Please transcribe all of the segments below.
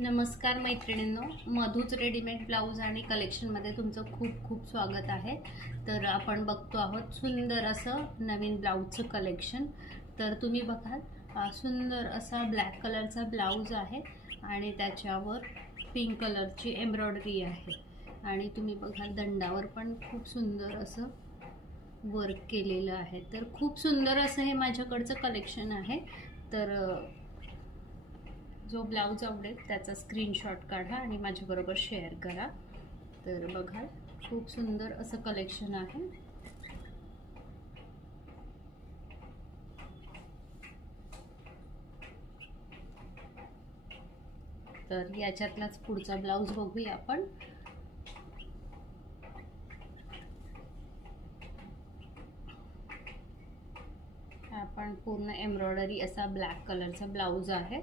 नमस्कार मैत्रिणींनो, मधूच readymade blouse आणि कलेक्शनमध्ये तुमचं खूप खूप स्वागत आहे। तर आपण बघतो आहोत सुंदर असं नवीन ब्लाऊजचं कलेक्शन। तर तुम्ही बघाल सुंदर असा ब्लॅक कलरचा ब्लाऊज आहे आणि त्याच्यावर पिंक कलरची एम्ब्रॉयडरी आहे आणि तुम्ही बघाल दंडावर पण खूप सुंदर असं वर्क केलेलं आहे। तर खूप सुंदर असं हे माझ्याकडचं कलेक्शन आहे। तर जो ब्लाऊज आवडेल त्याचा स्क्रीनशॉट काढा आणि माझ्याबरोबर शेअर करा। तर बघा खूप सुंदर असं कलेक्शन आहे। तर याच्यातलाच पुढचा ब्लाऊज बघूया आपण। आपण पूर्ण एम्ब्रॉयडरी असा ब्लॅक कलरचा ब्लाऊज आहे।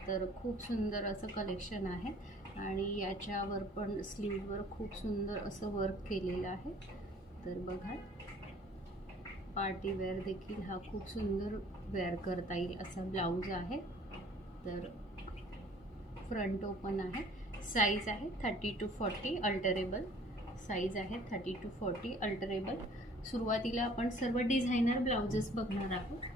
तर खूप सुंदर असं कलेक्शन आहे आणि याच्यावर पण स्लीववर खूप सुंदर असं वर्क केलेलं आहे। तर बघा पार्टी वेअर देखील हा खूप सुंदर वेअर करता येईल असा ब्लाऊज आहे। तर फ्रंट ओपन आहे, साइज आहे 30 to 40 अल्टरेबल साइज आहे 30 to 40 अल्टरेबल। सुरुवातीला आपण सर्व डिझायनर ब्लाउजेस बघणार आहोत।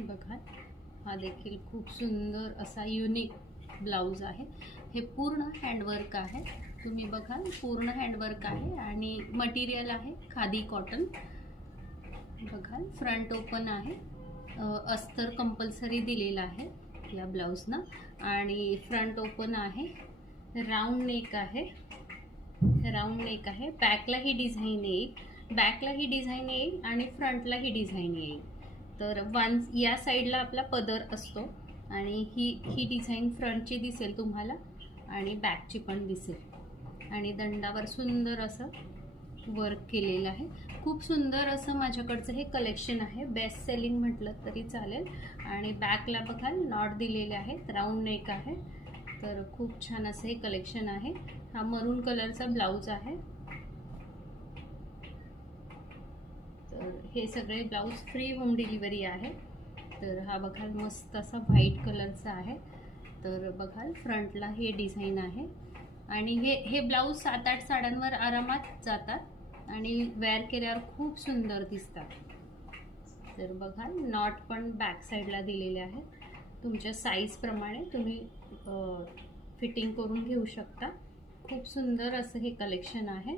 बघा हा देखील खूप सुंदर असा युनिक ब्लाऊज आहे। हे पूर्ण हँडवर्क आहे, तुम्ही बघाल पूर्ण हँडवर्क आहे आणि मटेरियल आहे खादी कॉटन। बघाल फ्रंट ओपन आहे, अस्तर कंपल्सरी दिलेला आहे या ब्लाऊजना आणि फ्रंट ओपन आहे, राऊंड नेक आहे, राऊंड नेक आहे। बॅकला ही डिझाइन येईल, बॅकला ही डिझाइन येईल आणि फ्रंटला ही डिझाइन येईल। तर या साईडला आपला पदर असतो आणि ही डिझाइन फ्रंटची दिसेल तुम्हाला आणि बॅकची पण दिसेल आणि दंडावर सुंदर असं वर्क केलेलं आहे। खूप सुंदर असं माझ्याकडचं हे कलेक्शन आहे, बेस्ट सेलिंग म्हटलं तरी चालेल। आणि बॅकला बघाल नॉट दिलेले आहेत, राऊंड नेक आहे। तर खूप छान असं हे कलेक्शन आहे। हा मरून कलरचा ब्लाऊज आहे। तर हे सगळे ब्लाऊज फ्री होम डिलिव्हरी आहे। तर हा बघाल मस्त असा व्हाईट कलरचा आहे। तर बघाल फ्रंटला हे डिझाइन आहे आणि हे ब्लाऊज 7-8 साड्यांवर आरामात जातात आणि वेअर केल्यावर खूप सुंदर दिसतात। तर बघाल नॉट पण बॅक साईडला दिलेले आहेत, तुमच्या साईज प्रमाणे तुम्ही फिटिंग करून घेऊ शकता। खूप सुंदर असं हे कलेक्शन आहे।